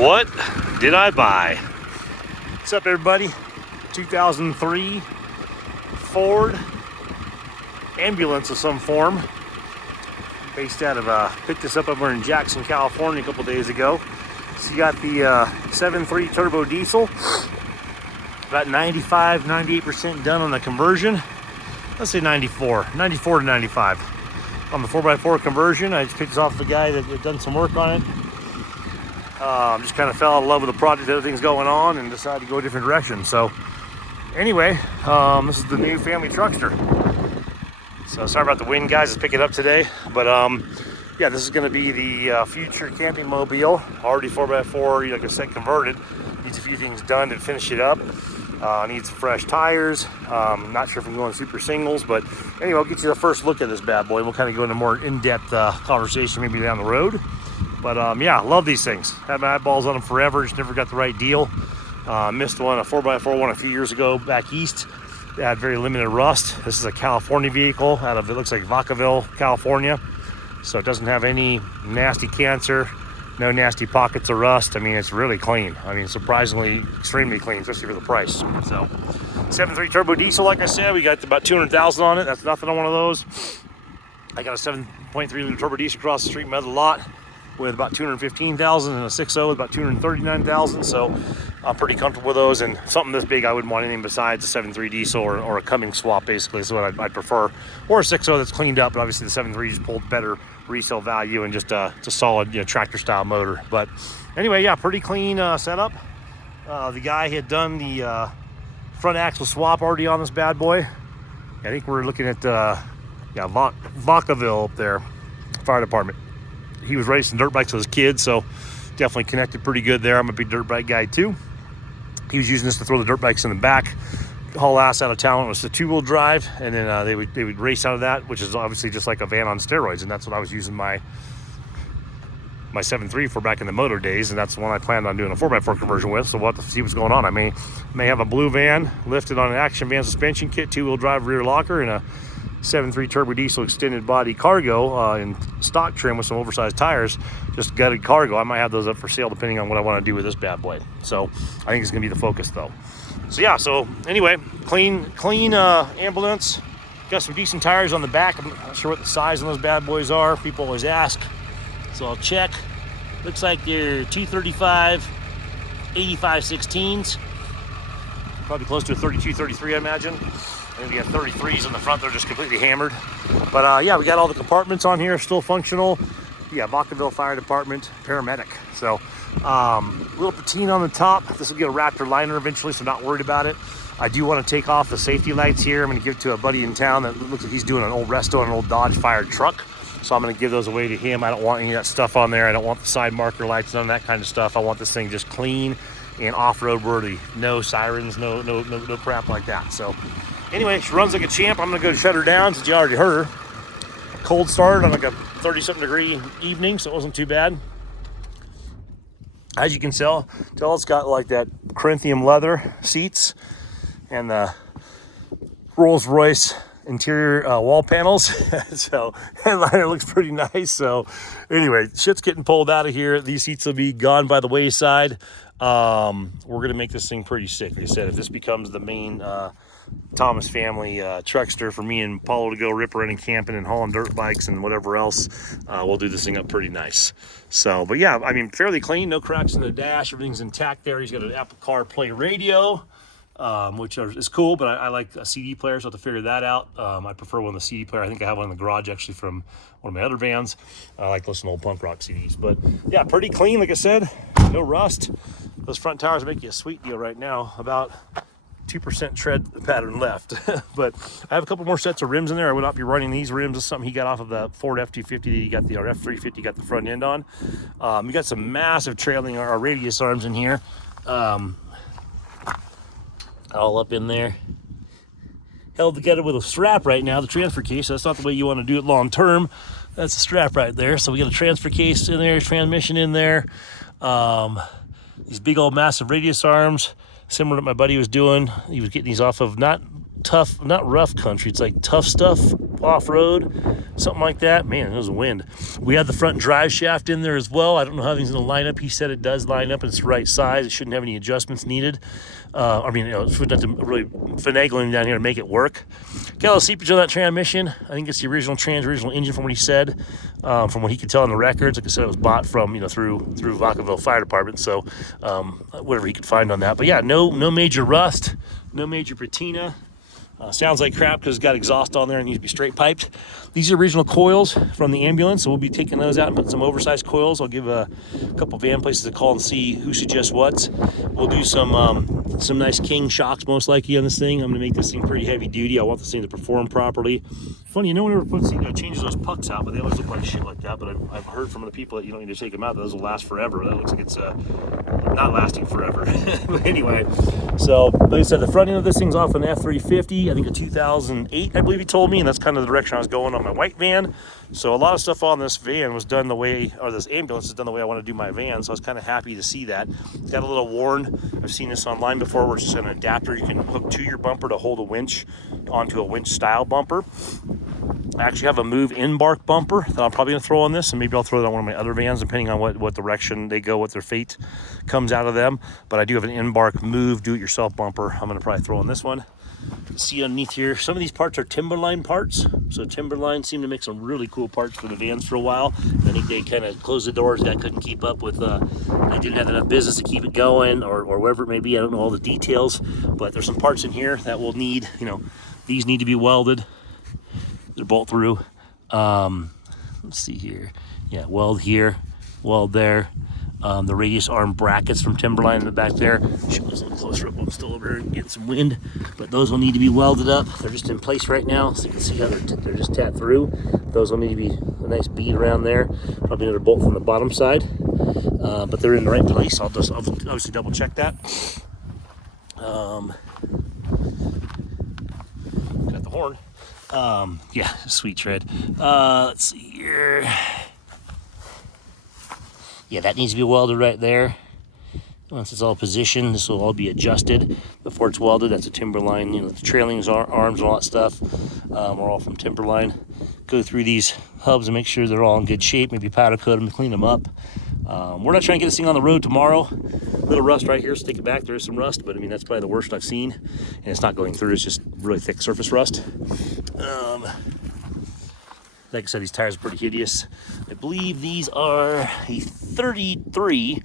What did I buy? What's up, everybody? 2003 Ford ambulance of some form. Based out of, picked this up over in Jackson, California a couple days ago. So you got the 7.3 turbo diesel. About 95, 98% done on the conversion. Let's say 94 to 95. On the 4x4 conversion, I just picked this off the guy that had done some work on it. Just kind of fell in love with the project, everything's going on, and decided to go a different direction. So anyway, this is the new family truckster. So sorry about the wind, guys. Let's pick it up today. But yeah, this is going to be the future camping mobile. Already 4x4, like I said, converted. Needs a few things done to finish it up. Needs some fresh tires. Not sure if I'm going super singles, but anyway, I'll get you the first look at this bad boy. We'll kind of go into more in-depth conversation maybe down the road. But yeah, love these things. Had my eyeballs on them forever, just never got the right deal. Missed one, a 4x4 one a few years ago back east. They had very limited rust. This is a California vehicle out of, it looks like Vacaville, California. So it doesn't have any nasty cancer, no nasty pockets of rust. I mean, it's really clean. I mean, surprisingly, extremely clean, especially for the price. So 7.3 turbo diesel, like I said, we got about 200,000 on it. That's nothing on one of those. I got a 7.3 liter turbo diesel across the street from the lot with about 215,000 and a 6.0 with about 239,000. So I'm pretty comfortable with those, and something this big I wouldn't want anything besides a 7.3 diesel or a Cummins swap, basically is what I'd prefer, or a 6.0 that's cleaned up. But obviously the 7.3 just pulled better resale value and just it's a solid, tractor style motor. But anyway, yeah, pretty clean setup. The guy had done the front axle swap already on this bad boy. I think we're looking at Vacaville up there, fire department. He was racing dirt bikes with his kids, so definitely connected pretty good there. I'm a big dirt bike guy too. He was using this to throw the dirt bikes in the back, haul ass out of town. It was a 2-wheel drive, and then they would race out of that, which is obviously just like a van on steroids, and that's what I was using my 7.3 for back in the moto days, and that's the one I planned on doing a 4x4 conversion with. So we'll have to see what's going on. I may have a blue van lifted on an action van suspension kit, 2-wheel drive rear locker, and a 7.3 turbo diesel extended body cargo in stock trim with some oversized tires, just gutted cargo. I might have those up for sale depending on what I want to do with this bad boy. So I think it's gonna be the focus though. So yeah, so anyway, clean ambulance. Got some decent tires on the back. I'm not sure what the size of those bad boys are. People always ask, so I'll check. Looks like they're 235 85/16s, probably close to a 32 33 I imagine. Maybe got 33s in the front, they're just completely hammered. But yeah, we got all the compartments on here, still functional. Yeah, Vacaville Fire Department, paramedic. So, little patina on the top. This will get a Raptor liner eventually, so not worried about it. I do want to take off the safety lights here. I'm gonna give it to a buddy in town that looks like he's doing an old resto on an old Dodge Fire truck. So I'm gonna give those away to him. I don't want any of that stuff on there. I don't want the side marker lights, none of that kind of stuff. I want this thing just clean and off-road worthy. No sirens, no crap like that. So anyway, she runs like a champ. I'm gonna go shut her down since you already heard her. Cold start on like a 30-something degree evening, so it wasn't too bad. As you can tell it's got like that Corinthian leather seats and the Rolls-Royce interior wall panels. So headliner looks pretty nice. So anyway, shit's getting pulled out of here. These seats will be gone by the wayside. We're gonna make this thing pretty sick. Like I said, if this becomes the main Thomas family truckster for me and Paulo to go rip around and camping and hauling dirt bikes and whatever else, we'll do this thing up pretty nice. So, but yeah, I mean, fairly clean, no cracks in the dash, everything's intact there. He's got an Apple CarPlay radio, which is cool, but I like a CD player, so I have to figure that out. I prefer one of the CD player. I think I have one in the garage actually from one of my other vans. I like listening to old punk rock CDs, but yeah, pretty clean, like I said, no rust. Those front tires make you a sweet deal right now, about 2% tread pattern left. But I have a couple more sets of rims in there. I would not be running these rims. This is something he got off of the Ford F-250 that he got the F-350 got the front end on. We got some massive trailing our radius arms in here, all up in there, held together with a strap right now, the transfer case. So that's not the way you want to do it long term. That's the strap right there. So we got a transfer case in there, transmission in there, these big old massive radius arms, similar to what my buddy was doing. He was getting these off of not tough, not rough country, it's like tough stuff off-road, something like that. Man, it was a wind. We had the front drive shaft in there as well. I don't know how things going to line up. He said it does line up and it's the right size. It shouldn't have any adjustments needed. I mean, it shouldn't have to really finagling down here to make it work. Got a little seepage on that transmission. I think it's the original original engine from what he said, from what he could tell in the records. Like I said, it was bought from, through Vacaville Fire Department, so whatever he could find on that. But yeah, no major rust, no major patina. Sounds like crap because it's got exhaust on there and needs to be straight piped. These are original coils from the ambulance, so we'll be taking those out and putting some oversized coils. I'll give a couple van places a call and see who suggests what. We'll do some nice King shocks most likely on this thing. I'm going to make this thing pretty heavy duty. I want this thing to perform properly. Funny, no one ever changes those pucks out, but they always look like shit like that. But I've heard from the people that you don't need to take them out. Those will last forever. That looks like it's not lasting forever. But anyway, so like I said, the front end of this thing's off an F350. I think a 2008, I believe he told me, and that's kind of the direction I was going on my white van. So a lot of stuff on this van was done the way, or this ambulance is done the way I want to do my van. So I was kind of happy to see that. It's got a little worn. I've seen this online before, where it's just an adapter you can hook to your bumper to hold a winch onto a winch style bumper. I actually have a move embark bumper that I'm probably going to throw on this, and maybe I'll throw it on one of my other vans depending on what direction they go, what their fate comes out of them. But I do have an embark move do-it-yourself bumper I'm going to probably throw on this one. See underneath here, some of these parts are Timberline parts. So Timberline seemed to make some really cool parts for the vans for a while. I think they kind of closed the doors. That couldn't keep up with, they didn't have enough business to keep it going, or wherever it may be. I don't know all the details, but there's some parts in here that will need, these need to be welded. They're bolt through. Let's see here. Yeah, weld here, weld there. The radius arm brackets from Timberline in the back there. Show this a little closer up. I'm still over here and getting some wind, but those will need to be welded up. They're just in place right now, so you can see how they're just tapped through. Those will need to be a nice bead around there. Probably another bolt from the bottom side, but they're in the right place. I'll obviously double check that. Got the horn. Yeah, sweet tread. Let's see here. Yeah, that needs to be welded right there. Once it's all positioned, this will all be adjusted before it's welded. That's a Timberline, the trailing arms and all that stuff are all from Timberline. Go through these hubs and make sure they're all in good shape. Maybe powder coat them to clean them up. We're not trying to get this thing on the road tomorrow. A little rust right here, stick it back. There is some rust, but I mean, that's probably the worst I've seen. And it's not going through, it's just really thick surface rust. Like I said, these tires are pretty hideous. I believe these are a 33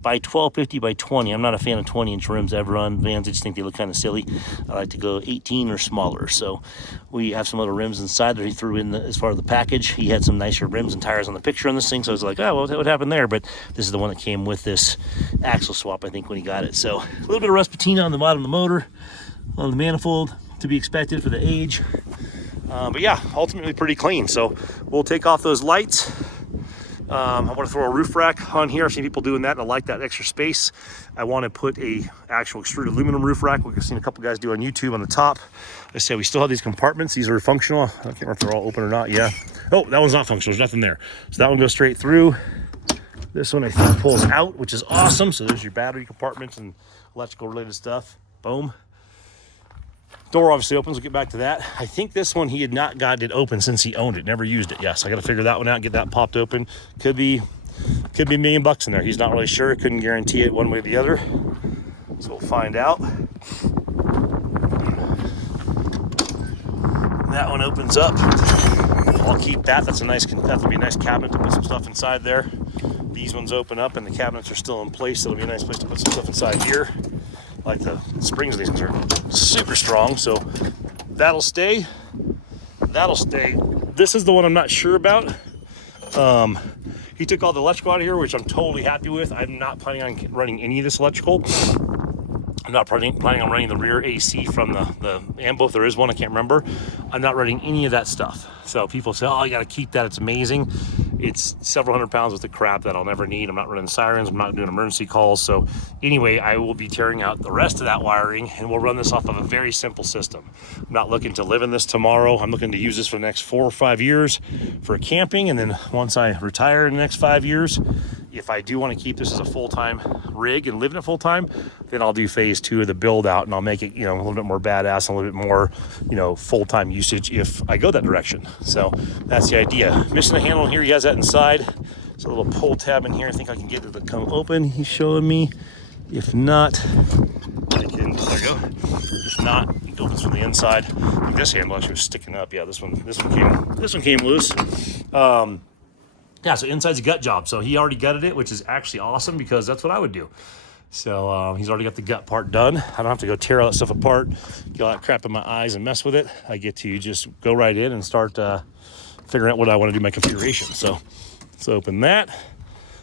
by 1250 by 20. I'm not a fan of 20-inch rims ever on vans. I just think they look kind of silly. I like to go 18 or smaller. So we have some other rims inside that he threw in as far as the package. He had some nicer rims and tires on the picture on this thing. So I was like, oh, well, what happened there? But this is the one that came with this axle swap, I think, when he got it. So a little bit of rust patina on the bottom of the motor, on the manifold, to be expected for the age. But yeah, ultimately pretty clean. So we'll take off those lights. I want to throw a roof rack on here. I've seen people doing that, and I like that extra space. I want to put a actual extruded aluminum roof rack. We've seen a couple guys do on YouTube on the top. I said we still have these compartments. These are functional. I can't remember if they're all open or not. Yeah. Oh, that one's not functional. There's nothing there. So that one goes straight through. This one I think pulls out, which is awesome. So there's your battery compartments and electrical related stuff. Boom. Door obviously opens. We'll get back to that. I think this one he had not got it open since he owned it. Never used it. Yes, I got to figure that one out and get that popped open. Could be $1 million in there. He's not really sure. Couldn't guarantee it one way or the other. So we'll find out. That one opens up. I'll keep that. That'll be a nice cabinet to put some stuff inside there. These ones open up and the cabinets are still in place. That'll be a nice place to put some stuff inside here. Like the springs of these things are super strong, so that'll stay. This is the one I'm not sure about. He took all the electrical out of here, which I'm totally happy with. I'm not planning on running any of this electrical. I'm not planning on running the rear AC from the ambo, if there is one, I can't remember. I'm not running any of that stuff. So people say, oh, you gotta keep that, it's amazing. It's several hundred pounds worth of crap that I'll never need. I'm not running sirens, I'm not doing emergency calls. So anyway, I will be tearing out the rest of that wiring and we'll run this off of a very simple system. I'm not looking to live in this tomorrow. I'm looking to use this for the next 4 or 5 years for camping. And then once I retire in the next 5 years, if I do want to keep this as a full-time rig and live in it full-time, then I'll do phase 2 of the build out, and I'll make it, you know, a little bit more badass and a little bit more, you know, full-time usage if I go that direction. So that's the idea. Missing a handle here, he has that inside. There's a little pull tab in here. I think I can get it to come open, he's showing me. If not, I can, there you go. If not, it opens from the inside. I think this handle actually was sticking up. Yeah, this one came loose. Yeah, so inside's a gut job. So he already gutted it, which is actually awesome because that's what I would do. So he's already got the gut part done. I don't have to go tear all that stuff apart, get all that crap in my eyes and mess with it. I get to just go right in and start figuring out what I want to do my configuration. So let's open that.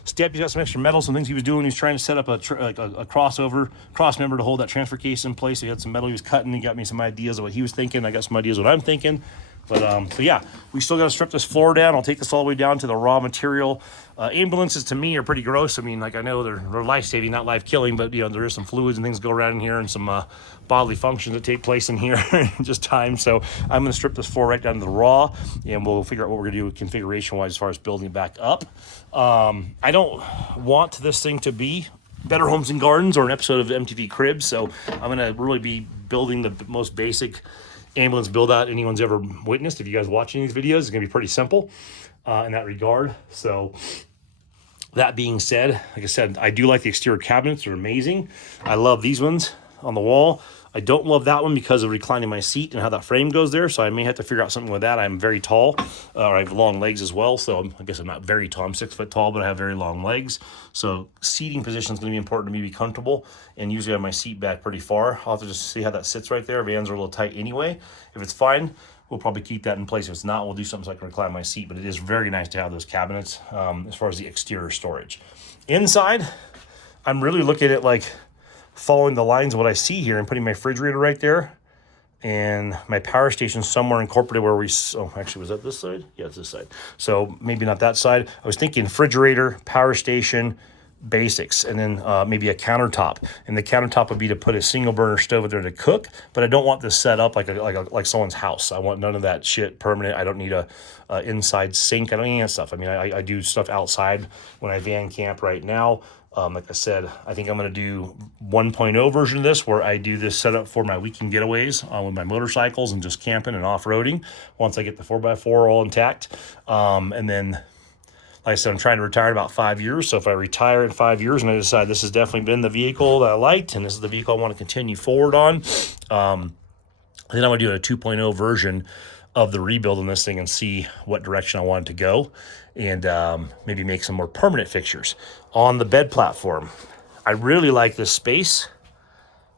Step, he's got some extra metal, some things he was doing. He's trying to set up a crossover cross member to hold that transfer case in place. So he had some metal he was cutting. He got me some ideas of what he was thinking. I got some ideas of what I'm thinking. But so yeah, we still got to strip this floor down. I'll take this all the way down to the raw material. Ambulances to me are pretty gross. I mean, like, I know they're life-saving, not life-killing, but you know, there is some fluids and things go around in here and some bodily functions that take place in here in just time. So I'm going to strip this floor right down to the raw, and we'll figure out what we're going to do configuration-wise as far as building it back up. I don't want this thing to be Better Homes and Gardens or an episode of MTV Cribs, so I'm going to really be building the most basic ambulance build out anyone's ever witnessed. If you guys watching these videos, it's going to be pretty simple in that regard. So that being said, like I said, I do like the exterior cabinets. They're amazing. I love these ones on the wall. I don't love that one because of reclining my seat and how that frame goes there, so I may have to figure out something with that. I'm very tall, or I have long legs as well, so I guess I'm not very tall. I'm 6 foot tall, but I have very long legs, so seating position is going to be important to me to be comfortable, and usually I have my seat back pretty far. I'll have to just see how that sits right there. Vans are a little tight anyway. If it's fine, we'll probably keep that in place. If it's not, we'll do something so I can recline my seat, but it is very nice to have those cabinets as far as the exterior storage. Inside, I'm really looking at like following the lines of what I see here and putting my refrigerator right there and my power station somewhere incorporated where actually, was that this side? Yeah, it's this side. So maybe not that side. I was thinking refrigerator, power station, basics, and then maybe a countertop. And the countertop would be to put a single burner stove there to cook, but I don't want this set up like someone's house. I want none of that shit permanent. I don't need a inside sink. I don't need any of that stuff. I mean, I do stuff outside when I van camp right now. Like I said, I think I'm going to do 1.0 version of this where I do this setup for my weekend getaways with my motorcycles and just camping and off-roading once I get the 4x4 all intact. And then, like I said, I'm trying to retire in about 5 years. So if I retire in 5 years and I decide this has definitely been the vehicle that I liked and this is the vehicle I want to continue forward on, then I'm going to do a 2.0 version of the rebuild on this thing and see what direction I want it to go, and maybe make some more permanent fixtures. On the bed platform, I really like this space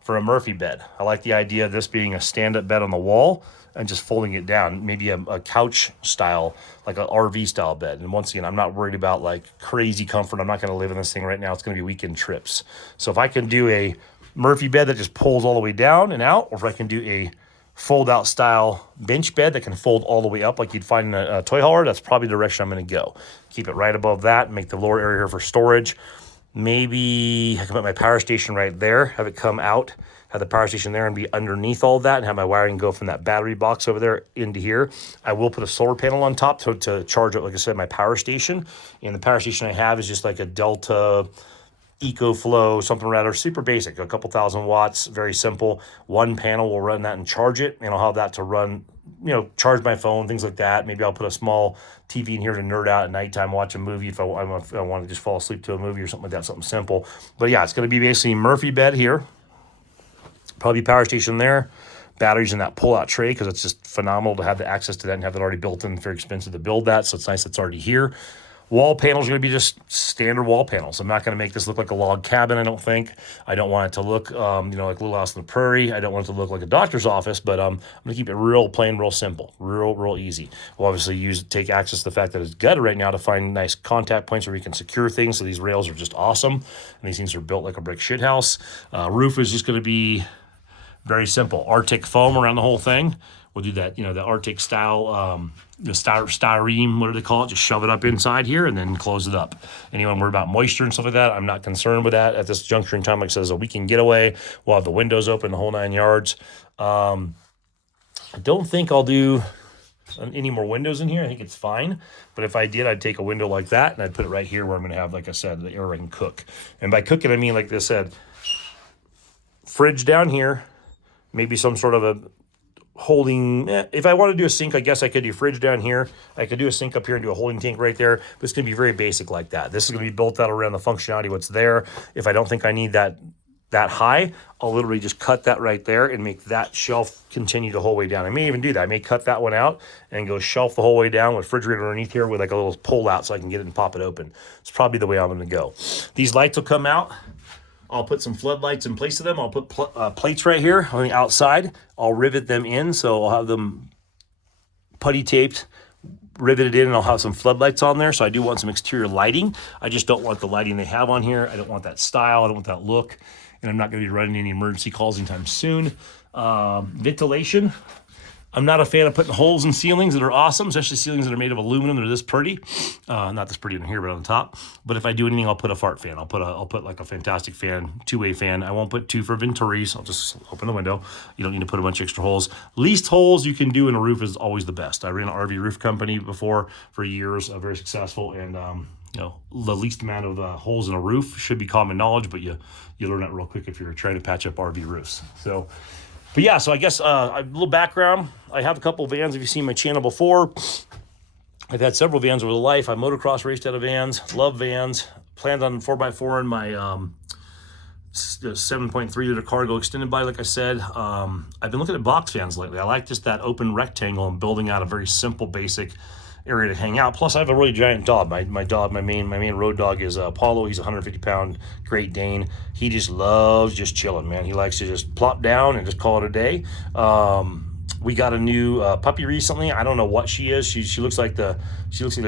for a Murphy bed. I like the idea of this being a stand-up bed on the wall and just folding it down, maybe a couch style, like an RV style bed. And once again, I'm not worried about like crazy comfort. I'm not going to live in this thing right now. It's going to be weekend trips. So if I can do a Murphy bed that just pulls all the way down and out, or if I can do a fold out style bench bed that can fold all the way up like you'd find in a toy hauler, that's probably the direction I'm going to go. Keep it right above that, make the lower area here for storage. Maybe I can put my power station right there, have it come out, have the power station there and be underneath all that, and have my wiring go from that battery box over there into here. I will put a solar panel on top to charge up, like I said, my power station. And the power station I have is just like a Delta EcoFlow, something rather super basic, a couple thousand watts, very simple. One panel will run that and charge it, and I'll have that to run, you know, charge my phone, things like that. Maybe I'll put a small TV in here to nerd out at nighttime, watch a movie if I want to just fall asleep to a movie or something like that, something simple. But yeah, it's going to be basically Murphy bed here, probably power station there, batteries in that pull-out tray because it's just phenomenal to have the access to that and have it already built in. It's very expensive to build that, so it's nice it's already here. Wall panels are going to be just standard wall panels. I'm not going to make this look like a log cabin, I don't think. I don't want it to look, like Little House on the Prairie. I don't want it to look like a doctor's office, but I'm going to keep it real plain, real simple, real easy. We'll obviously take access to the fact that it's gutted right now to find nice contact points where we can secure things. So these rails are just awesome, and these things are built like a brick shit house. Roof is just going to be very simple. Arctic foam around the whole thing. We'll do that, the Arctic style, the styrene, what do they call it? Just shove it up inside here and then close it up. Anyone worried about moisture and stuff like that, I'm not concerned with that at this juncture in time. Like I said, it's a weekend getaway. We'll have the windows open, the whole 9 yards. I don't think I'll do any more windows in here. I think it's fine. But if I did, I'd take a window like that and I'd put it right here where I'm going to have, like I said, the area I can cook. And by cooking, I mean, like I said, fridge down here, maybe some sort of a holding, if I want to do a sink, I guess I could do fridge down here. I could do a sink up here and do a holding tank right there, but it's going to be very basic like that. This is going to be built out around the functionality of what's there. If I don't think I need that high, I'll literally just cut that right there and make that shelf continue the whole way down. I may even do that. I may cut that one out and go shelf the whole way down with refrigerator underneath here with like a little pull out so I can get it and pop it open. It's probably the way I'm going to go. These lights will come out. I'll put some floodlights in place of them. I'll put plates right here on the outside. I'll rivet them in, so I'll have them putty taped, riveted in, and I'll have some floodlights on there. So I do want some exterior lighting. I just don't want the lighting they have on here. I don't want that style. I don't want that look. And I'm not going to be running any emergency calls anytime soon. Ventilation. I'm not a fan of putting holes in ceilings that are awesome, especially ceilings that are made of aluminum. They're this pretty. Not this pretty in here, but on the top. But if I do anything, I'll put a fart fan. I'll put like a fantastic fan, two-way fan. I won't put two for Venturi's. I'll just open the window. You don't need to put a bunch of extra holes. Least holes you can do in a roof is always the best. I ran an RV roof company before for years, very successful, and you know, the least amount of holes in a roof should be common knowledge, but you learn that real quick if you're trying to patch up RV roofs. So. But yeah, so I guess a little background. I have a couple of vans if you've seen my channel before. I've had several vans over the life. I motocross raced out of vans, love vans. Planned on 4x4 in my 7.3 liter cargo extended body, like I said. I've been looking at box vans lately. I like just that open rectangle and building out a very simple, basic area to hang out. Plus, I have a really giant dog. My dog, my main road dog is Apollo. He's a 150-pound Great Dane. He just loves just chilling, man. He likes to just plop down and just call it a day. We got a new puppy recently. I don't know what she is. She looks like the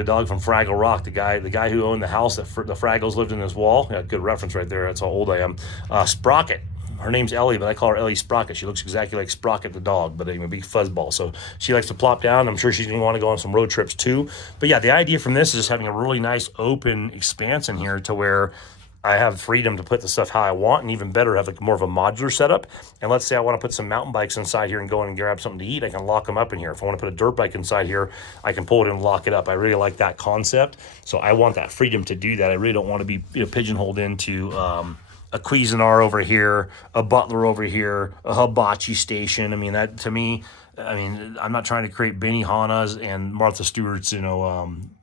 dog from Fraggle Rock. The guy who owned the house that the Fraggles lived in his wall. Yeah, good reference right there. That's how old I am. Sprocket. Her name's Ellie, but I call her Ellie Sprocket. She looks exactly like Sprocket the dog, but a big fuzzball. So she likes to plop down. I'm sure she's going to want to go on some road trips too. But yeah, the idea from this is just having a really nice open expanse in here to where I have freedom to put the stuff how I want, and even better, have like more of a modular setup. And let's say I want to put some mountain bikes inside here and go in and grab something to eat, I can lock them up in here. If I want to put a dirt bike inside here, I can pull it and lock it up. I really like that concept. So I want that freedom to do that. I really don't want to be pigeonholed into a Cuisinart over here, a Butler over here, a Hibachi station. I mean, that to me, I'm not trying to create Benihana's and Martha Stewart's,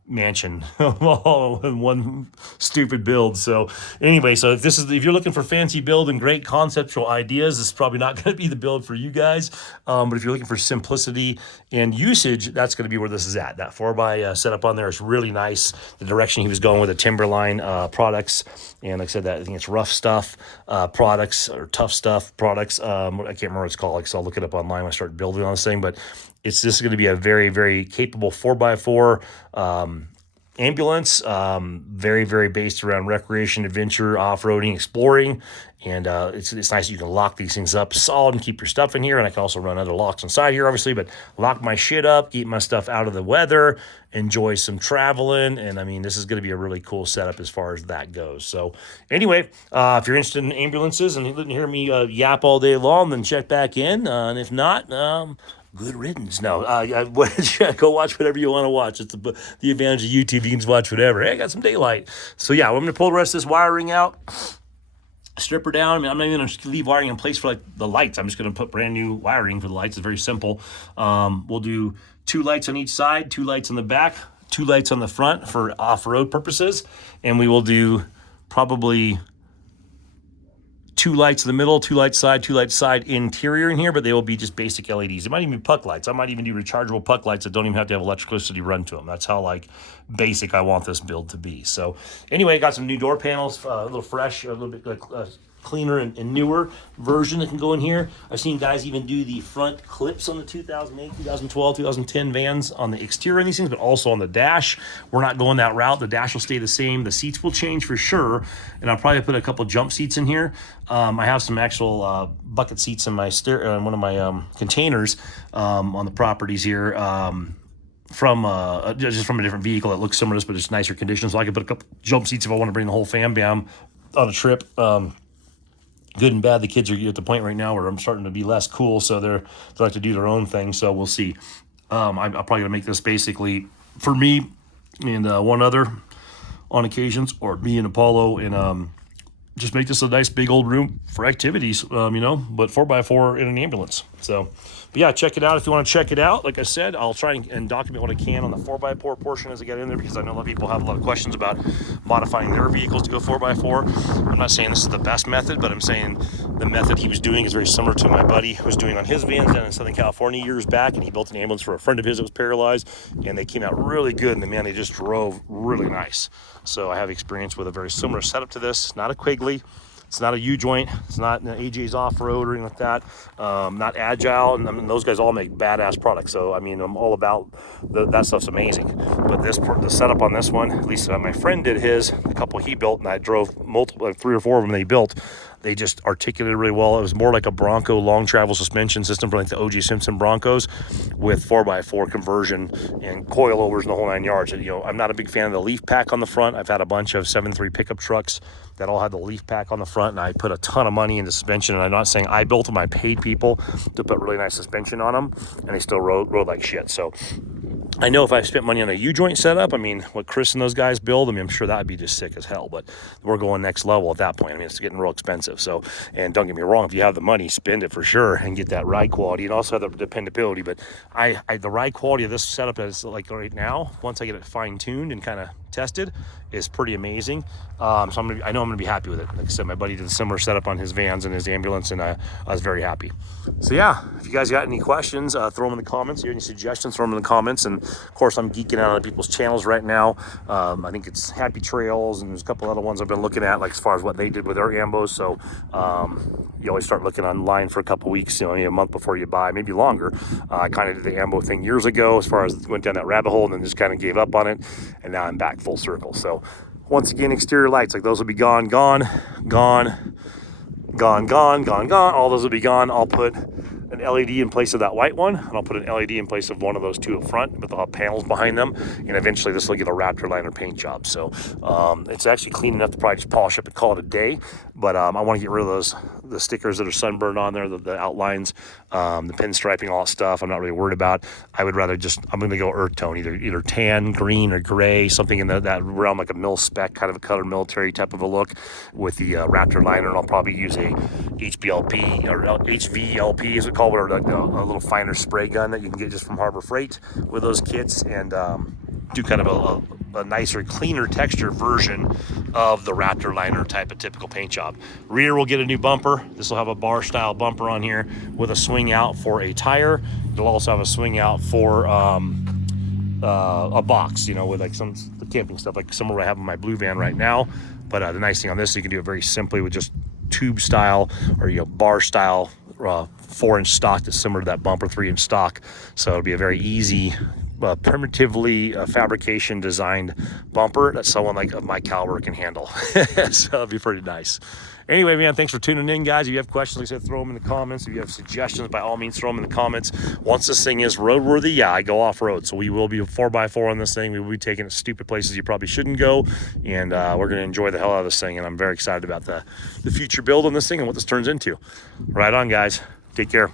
mansion all in one stupid build. So anyway, so if you're looking for fancy build and great conceptual ideas, this is probably not going to be the build for you guys. But if you're looking for simplicity and usage, that's going to be where this is at. That 4x setup on there is really nice. The direction he was going with the Timberline products, and like I said, I think it's rough stuff products or tough stuff products. I can't remember what it's called, so I'll look it up online when I start building on this thing. But it's just going to be a very, very capable 4x4 ambulance, very, very based around recreation, adventure, off-roading, exploring. And it's nice you can lock these things up solid and keep your stuff in here. And I can also run other locks inside here, obviously, but lock my shit up, keep my stuff out of the weather, enjoy some traveling. And this is going to be a really cool setup as far as that goes. So anyway, if you're interested in ambulances and you didn't hear me yap all day long, then check back in. And if not, good riddance. No, go watch whatever you want to watch. It's the advantage of YouTube. You can just watch whatever. Hey, I got some daylight. So yeah, I'm going to pull the rest of this wiring out, strip her down. I'm not even going to leave wiring in place for like the lights. I'm just going to put brand new wiring for the lights. It's very simple. We'll do 2 lights on each side, 2 lights on the back, 2 lights on the front for off-road purposes. And we will do probably 2 lights in the middle, 2 lights side interior in here, but they will be just basic LEDs. It might even be puck lights. I might even do rechargeable puck lights that don't even have to have electricity run to them. That's how basic I want this build to be. So anyway, got some new door panels, a little fresh, a little bit cleaner and newer version that can go in here. I've seen guys even do the front clips on the 2008, 2012, 2010 vans on the exterior of these things, but also on the dash. We're not going that route. The dash will stay the same. The seats will change for sure, and I'll probably put a couple jump seats in here. I have some actual bucket seats in my in one of my containers on the properties here. From just from a different vehicle that looks similar to this, but it's nicer conditions. So I can put a couple jump seats if I want to bring the whole fam bam on a trip. Good and bad. The kids are at the point right now where I'm starting to be less cool, so they like to do their own thing. So we'll see. I'm probably gonna make this basically for me and one other on occasions, or me and Apollo, and just make this a nice big old room for activities, you know, but 4x4 in an ambulance. So, but yeah, check it out if you want to check it out. Like I said, I'll try and document what I can on the 4x4 portion as I get in there, because I know a lot of people have a lot of questions about modifying their vehicles to go 4x4. I'm not saying this is the best method, but I'm saying the method he was doing is very similar to my buddy who was doing on his vans down in Southern California years back, and he built an ambulance for a friend of his that was paralyzed, and they came out really good, and the man, they just drove really nice. So I have experience with a very similar setup to this. Not a Quigley, it's not a U-joint, it's not an AJ's off-road or anything like that. Not Agile, and I mean, those guys all make badass products. So I mean, I'm all about that stuff's amazing. But the setup on this one, at least my friend did his, a couple he built, and I drove multiple, like 3 or 4 of them they built. They just articulated really well. It was more like a Bronco long travel suspension system for like the O.J. Simpson Broncos, with 4x4 conversion and coilovers and the whole 9 yards. And, you know, I'm not a big fan of the leaf pack on the front. I've had a bunch of 7.3 pickup trucks that all had the leaf pack on the front, and I put a ton of money into suspension. And I'm not saying I built them, I paid people to put really nice suspension on them, and they still rode like shit. So I know if I spent money on a U-joint setup, I mean, what Chris and those guys build, I mean, I'm sure that'd be just sick as hell, but we're going next level at that point. I mean, it's getting real expensive. So, and don't get me wrong, if you have the money, spend it for sure and get that ride quality, and also have the dependability. But the ride quality of this setup is like right now, once I get it fine-tuned and kind of tested, is pretty amazing. So I know I'm gonna be happy with it. Like I said, my buddy did a similar setup on his vans and his ambulance, and I was very happy. So yeah, if you guys got any questions, throw them in the comments. If you have any suggestions, throw them in the comments. And of course, I'm geeking out on people's channels right now. I think it's Happy Trails, and there's a couple other ones I've been looking at, like as far as what they did with their ambos. So you always start looking online for a couple weeks, you know, a month before you buy, maybe longer. I kind of did the ambo thing years ago, as far as went down that rabbit hole, and then just kind of gave up on it, and now I'm back full circle. So once again, exterior lights, like those will be gone. All those will be gone. I'll put an LED in place of that white one, and I'll put an LED in place of one of those 2 up front, but they'll have panels behind them, and eventually this will get a Raptor liner paint job. So it's actually clean enough to probably just polish up and call it a day, but I want to get rid of the stickers that are sunburned on there, the outlines, the pinstriping, all that stuff. I'm not really worried about. I would rather I'm going to go earth tone, either tan, green, or gray, something in that realm, like a mil spec kind of a color, military type of a look with the Raptor liner. And I'll probably use a HBLP or HVLP, as we call it, or like a little finer spray gun that you can get just from Harbor Freight with those kits, and do kind of a nicer, cleaner texture version of the Raptor liner type of typical paint job. Rear will get a new bumper. This will have a bar style bumper on here with a swing out for a tire. It'll also have a swing out for a box, you know, with like some camping stuff, like similar I have in my blue van right now. But the nice thing on this, you can do it very simply with just tube style, or, you know, bar style 4-inch stock that's similar to that bumper 3-inch stock. So it'll be a very easy, primitively fabrication designed bumper that someone like of my caliber can handle. So it'll be pretty nice. Anyway, man, thanks for tuning in, guys. If you have questions, like I said, throw them in the comments. If you have suggestions, by all means, throw them in the comments. Once this thing is roadworthy, yeah, I go off-road. So we will be 4x4 on this thing. We will be taking it stupid places you probably shouldn't go. And we're going to enjoy the hell out of this thing. And I'm very excited about the future build on this thing and what this turns into. Right on, guys. Take care.